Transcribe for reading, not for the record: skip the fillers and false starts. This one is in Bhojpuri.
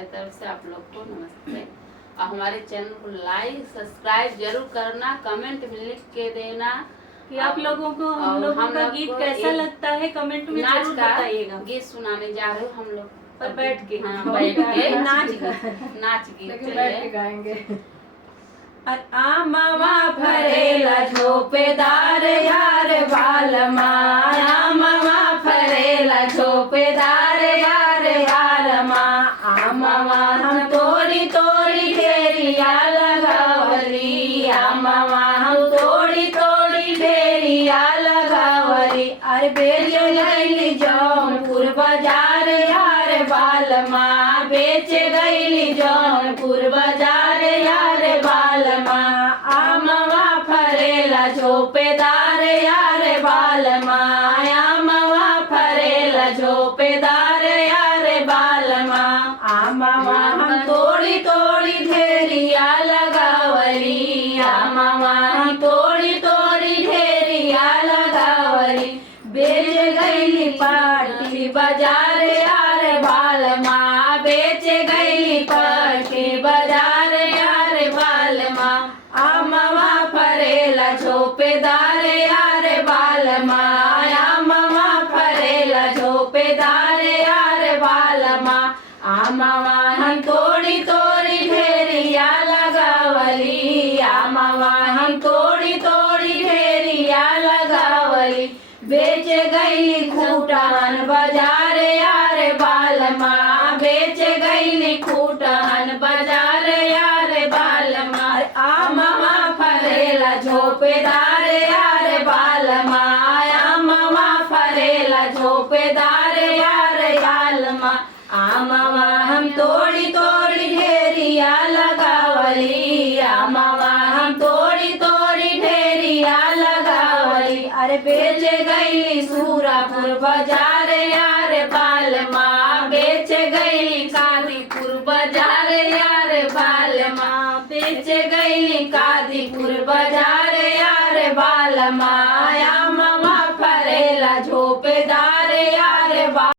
हमारे तरफ से आप लोग को नमस्ते। और हमारे चैनल को लाइक सब्सक्राइब जरूर करना, कमेंट में लिख के देना कि आप लोगों को हम लोगों का गीत कैसा लगता है, कमेंट में नाच जरूर का बताइएगा। गीत सुनाने जा रहे हो हम लोग पर बैठ के, हाँ बैठ के नाच गीत लेकिन बैठ के गाएंगे। आमवा फरेला झोपेदार यार बालमा, आमवा फरेला झोपेदार यार बालमा, आमवा हम तोड़ी तोड़ी ढेरिया लगावली, आमवा हम तोड़ी तोड़ी ढेरिया लगावली। अरे बेच गईली जौनपुर बाजार यार बालमा, बेच गईली जौनपुर बाजार यार बालमा, आमवा फरेला झोपेदार यार बालमा, आमवा फरेला झोपेदार यार बालमा, आमवा हम तोड़ी तोड़ी ढेरिया लगावली, आमवा हम तोड़ी तोड़ी ढेरिया लगावली। बेच गईली पाटी बाजार यार बालमा, बेच गईली पाटी बाजार यार बालमा, आमवा फरेला झोपेदार यार बालमा, आमवा फरेला झोपेदार यार बालमा, आमवा हम तोड़ी तोड़ी ढेरिया लगावली, आमवा हम तोड़ी तोड़ी ढेरिया लगावली। बेच गईली खूटान बाजार यार बालमा, बेच गईली खूटान बाजार यार बालमा, आमवा फरेला झोपेदार यार बालमा, आमवा फरेला झोपेदार यार बालमा, आमवा हम तोड़ी तोड़ी ढेरिया लगावली, आमवा हम तोड़ी तोड़ी ढेरिया लगावली। अरे बेच गईली सूरापुर बाजार यार बालमा, बेच गईली कादीपुर बाजार यार बालमा, बेच गईली कादीपुर बाजार यार बालमा, आमवा